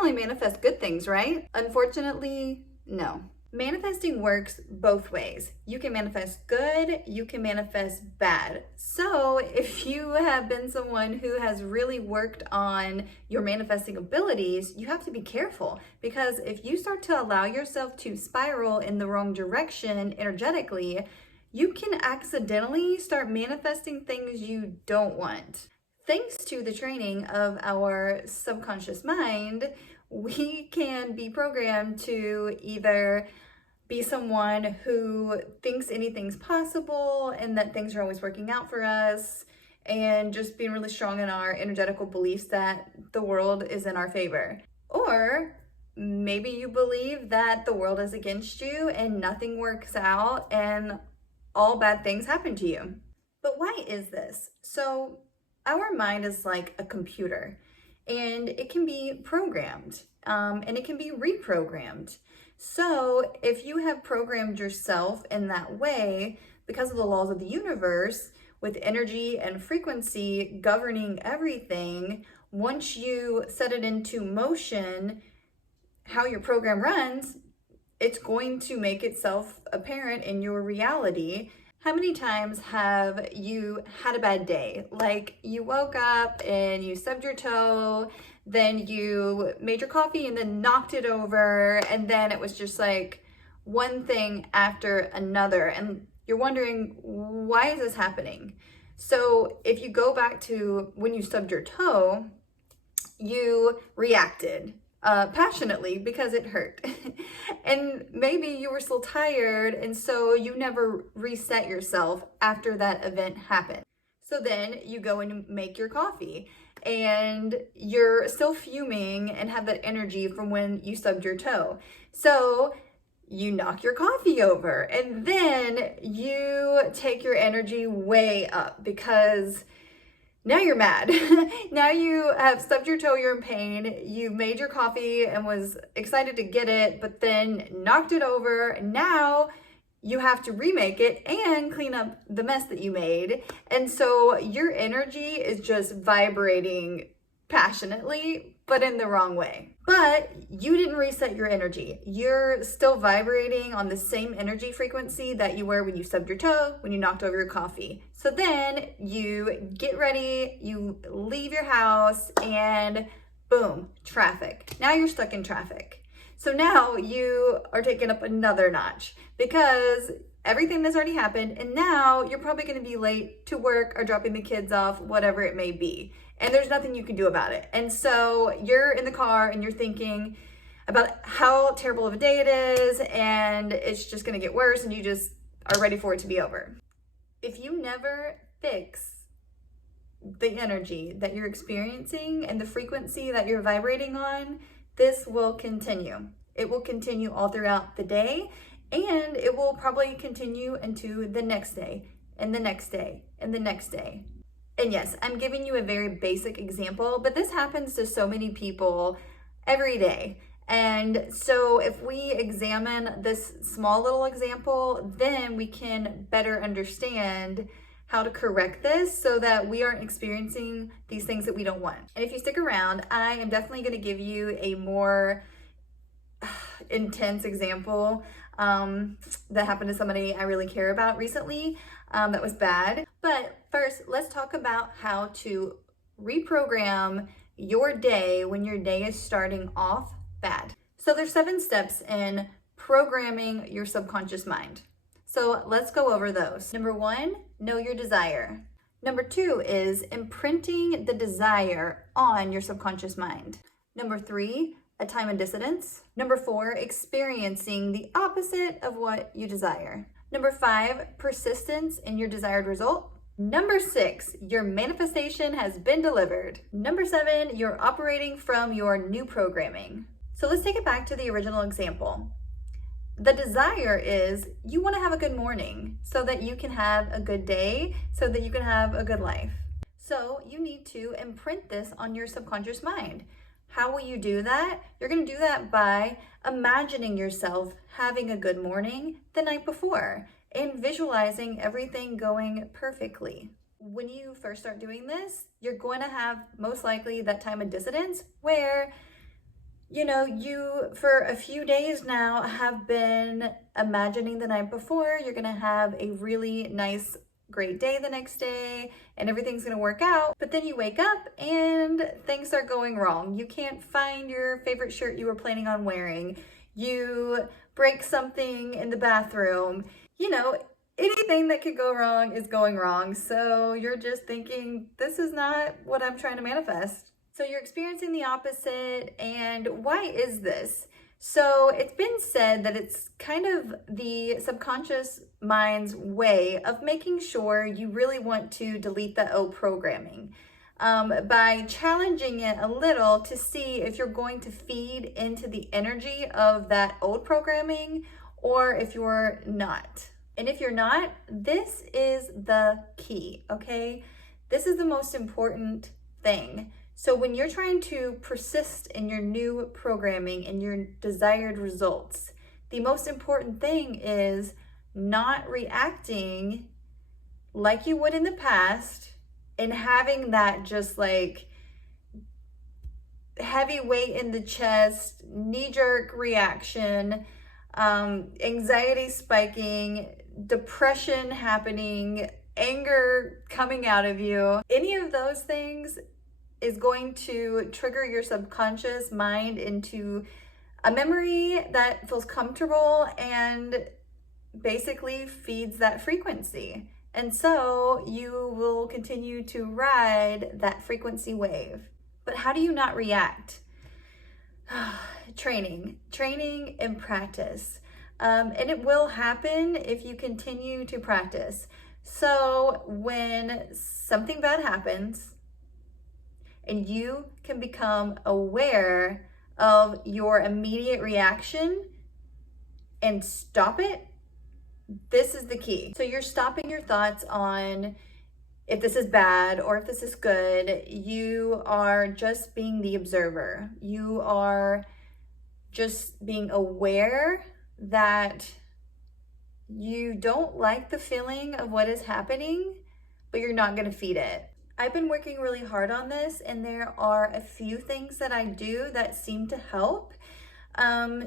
only manifest good things, right? Unfortunately, no. Manifesting works both ways. You can manifest good, you can manifest bad. So if you have been someone who has really worked on your manifesting abilities, you have to be careful, because if you start to allow yourself to spiral in the wrong direction energetically, you can accidentally start manifesting things you don't want. Thanks to the training of our subconscious mind, we can be programmed to either be someone who thinks anything's possible and that things are always working out for us, and just being really strong in our energetical beliefs that the world is in our favor. Or maybe you believe that the world is against you and nothing works out and all bad things happen to you. But why is this? So our mind is like a computer, and it can be programmed and it can be reprogrammed. So if you have programmed yourself in that way, because of the laws of the universe, with energy and frequency governing everything, once you set it into motion, how your program runs, it's going to make itself apparent in your reality. How many times have you had a bad day? Like you woke up and you stubbed your toe, then you made your coffee and then knocked it over, and then it was just like one thing after another. And you're wondering, why is this happening? So if you go back to when you stubbed your toe, you reacted passionately because it hurt. And maybe you were still tired, and so you never reset yourself after that event happened. So then you go and make your coffee, and you're still fuming and have that energy from when you stubbed your toe. So you knock your coffee over, and then you take your energy way up because now you're mad. Now you have stubbed your toe, you're in pain, you made your coffee and was excited to get it, but then knocked it over. Now you have to remake it and clean up the mess that you made. And so your energy is just vibrating passionately, but in the wrong way. But you didn't reset your energy. You're still vibrating on the same energy frequency that you were when you stubbed your toe, when you knocked over your coffee. So then you get ready, you leave your house, and boom, traffic. Now you're stuck in traffic. So now you are taking up another notch because everything that's already happened, and now you're probably going to be late to work or dropping the kids off, whatever it may be. And there's nothing you can do about it. And so you're in the car and you're thinking about how terrible of a day it is, and it's just going to get worse, and you just are ready for it to be over. If you never fix the energy that you're experiencing and the frequency that you're vibrating on, this will continue. It will continue all throughout the day, and it will probably continue into the next day, and the next day, and the next day. And yes, I'm giving you a very basic example, but this happens to so many people every day. And so if we examine this small little example, then we can better understand how to correct this so that we aren't experiencing these things that we don't want. And if you stick around, I am definitely going to give you a more intense example that happened to somebody I really care about recently that was bad. But first, let's talk about how to reprogram your day when your day is starting off bad. So there's 7 steps in programming your subconscious mind. So let's go over those. Number 1, know your desire. Number 2 is imprinting the desire on your subconscious mind. Number 3, a time and dissonance. Number 4, experiencing the opposite of what you desire. Number 5, persistence in your desired result. Number 6, your manifestation has been delivered. Number 7, you're operating from your new programming. So let's take it back to the original example. The desire is you want to have a good morning so that you can have a good day, so that you can have a good life. So you need to imprint this on your subconscious mind. How will you do that? You're going to do that by imagining yourself having a good morning the night before and visualizing everything going perfectly. When you first start doing this, you're going to have most likely that time of dissonance where You know, you for a few days now have been imagining the night before you're gonna have a really nice, great day the next day and everything's gonna work out. But then you wake up and things are going wrong. You can't find your favorite shirt you were planning on wearing. You break something in the bathroom. You know, anything that could go wrong is going wrong. So you're just thinking, this is not what I'm trying to manifest. So you're experiencing the opposite, and why is this? So it's been said that it's kind of the subconscious mind's way of making sure you really want to delete the old programming by challenging it a little to see if you're going to feed into the energy of that old programming or if you're not. And if you're not, this is the key, okay? This is the most important thing. So when you're trying to persist in your new programming and your desired results, the most important thing is not reacting like you would in the past and having that just like heavy weight in the chest, knee-jerk reaction, anxiety spiking, depression happening, anger coming out of you. Any of those things is going to trigger your subconscious mind into a memory that feels comfortable and basically feeds that frequency. And so you will continue to ride that frequency wave. But how do you not react? Training and practice. And it will happen if you continue to practice. So when something bad happens, and you can become aware of your immediate reaction and stop it, this is the key. So you're stopping your thoughts on if this is bad or if this is good. You are just being the observer. You are just being aware that you don't like the feeling of what is happening, but you're not going to feed it. I've been working really hard on this, and there are a few things that I do that seem to help.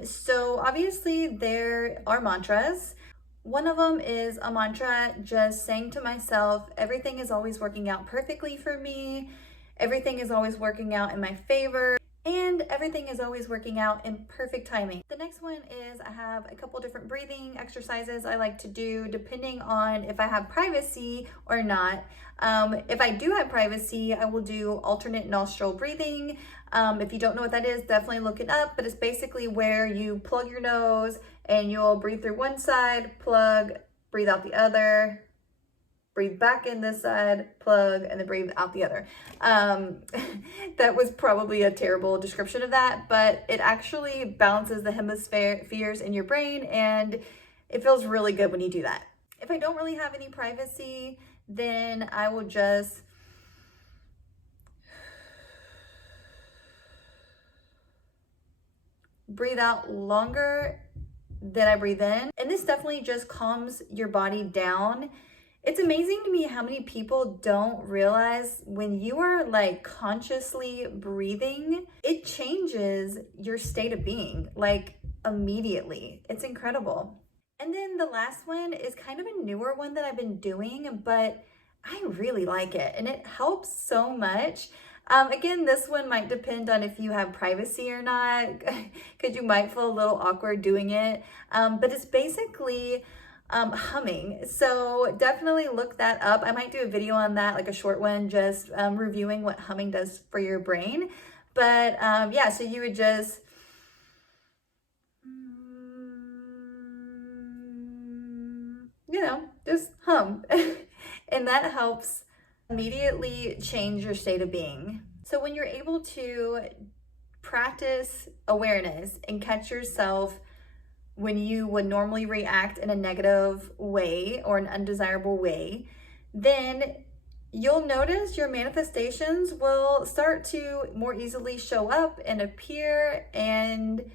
So obviously there are mantras. One of them is a mantra just saying to myself, everything is always working out perfectly for me. Everything is always working out in my favor. And everything is always working out in perfect timing. The next one is I have a couple different breathing exercises I like to do depending on if I have privacy or not. If I do have privacy, I will do alternate nostril breathing. If you don't know what that is, definitely look it up, but it's basically where you plug your nose and you'll breathe through one side, plug, breathe out the other, breathe back in this side, plug, and then breathe out the other. That was probably a terrible description of that, but it actually balances the hemispheres in your brain, and it feels really good when you do that. If I don't really have any privacy, then I will just breathe out longer than I breathe in. And this definitely just calms your body down. It's amazing to me how many people don't realize when you are like consciously breathing, it changes your state of being like immediately. It's incredible. And then the last one is kind of a newer one that I've been doing, but I really like it and it helps so much. Again, this one might depend on if you have privacy or not, because you might feel a little awkward doing it. But it's basically humming. So definitely look that up. I might do a video on that, like a short one, just reviewing what humming does for your brain. But yeah, so you would just just hum. And that helps immediately change your state of being. So when you're able to practice awareness and catch yourself when you would normally react in a negative way or an undesirable way, then you'll notice your manifestations will start to more easily show up and appear, and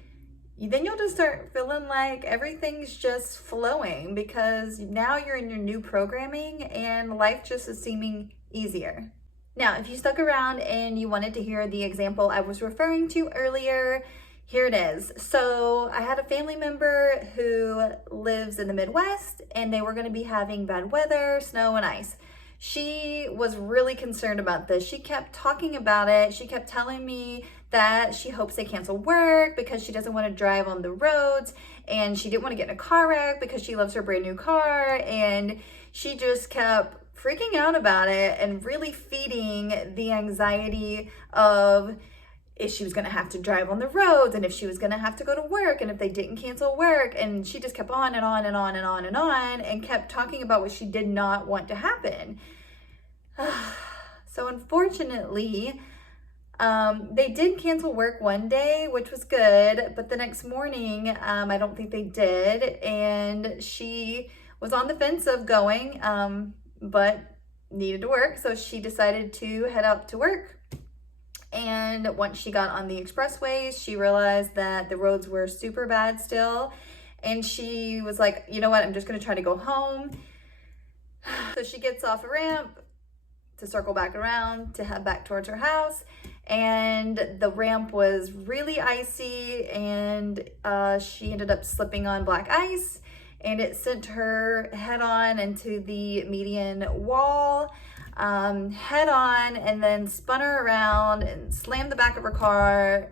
then you'll just start feeling like everything's just flowing because now you're in your new programming and life just is seeming easier. Now, if you stuck around and you wanted to hear the example I was referring to earlier, Here it is. So I had a family member who lives in the Midwest, and they were going to be having bad weather, snow and ice. She was really concerned about this. She kept talking about it. She kept telling me that she hopes they cancel work because she doesn't want to drive on the roads, and she didn't want to get in a car wreck because she loves her brand new car. And she just kept freaking out about it and really feeding the anxiety of if she was going to have to drive on the roads, and if she was going to have to go to work, and if they didn't cancel work. And she just kept on and on and on and on and on, and kept talking about what she did not want to happen. So unfortunately, they did cancel work one day, which was good, but the next morning, I don't think they did. And she was on the fence of going, but needed to work. So she decided to head out to work. And once she got on the expressways, she realized that the roads were super bad still. And she was like, you know what, I'm just gonna try to go home. So she gets off a ramp to circle back around to head back towards her house. And the ramp was really icy, and she ended up slipping on black ice, and it sent her head on into the median wall. Head on, and then spun her around and slammed the back of her car.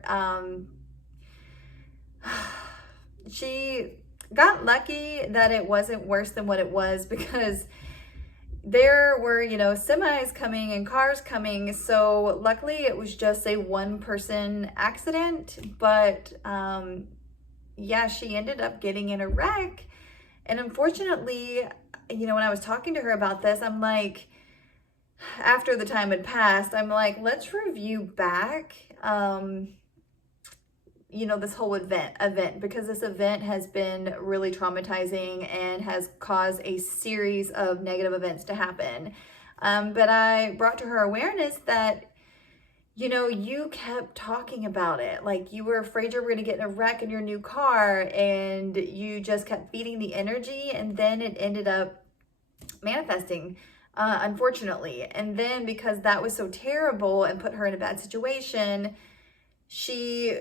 She got lucky that it wasn't worse than what it was, because there were, semis coming and cars coming. So luckily it was just a one-person accident, but yeah, she ended up getting in a wreck. And unfortunately, when I was talking to her about this, I'm like, after the time had passed, I'm like, let's review back, this whole event, because this event has been really traumatizing and has caused a series of negative events to happen. But I brought to her awareness that, you kept talking about it. Like, you were afraid you were going to get in a wreck in your new car, and you just kept feeding the energy, and then it ended up manifesting. Unfortunately. And then because that was so terrible and put her in a bad situation, she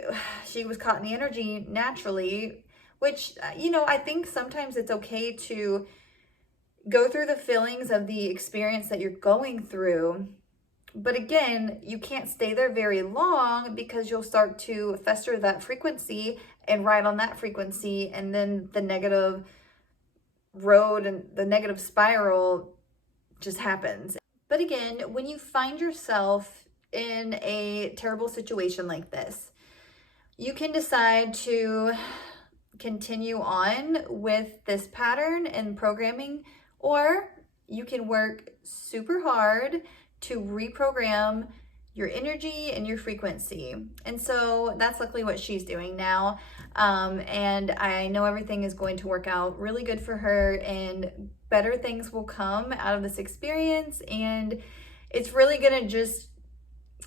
was caught in the energy naturally, which, I think sometimes it's okay to go through the feelings of the experience that you're going through. But again, you can't stay there very long, because you'll start to fester that frequency and ride on that frequency. And then the negative road and the negative spiral just happens. But again, when you find yourself in a terrible situation like this, you can decide to continue on with this pattern and programming, or you can work super hard to reprogram your energy and your frequency. And so that's luckily what she's doing now. And I know everything is going to work out really good for her, and better things will come out of this experience. And it's really gonna just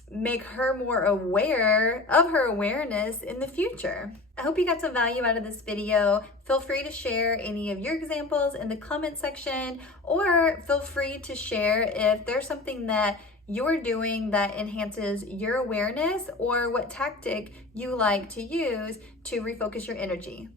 make her more aware of her awareness in the future. I hope you got some value out of this video. Feel free to share any of your examples in the comment section, or feel free to share if there's something that you're doing that enhances your awareness, or what tactic you like to use to refocus your energy.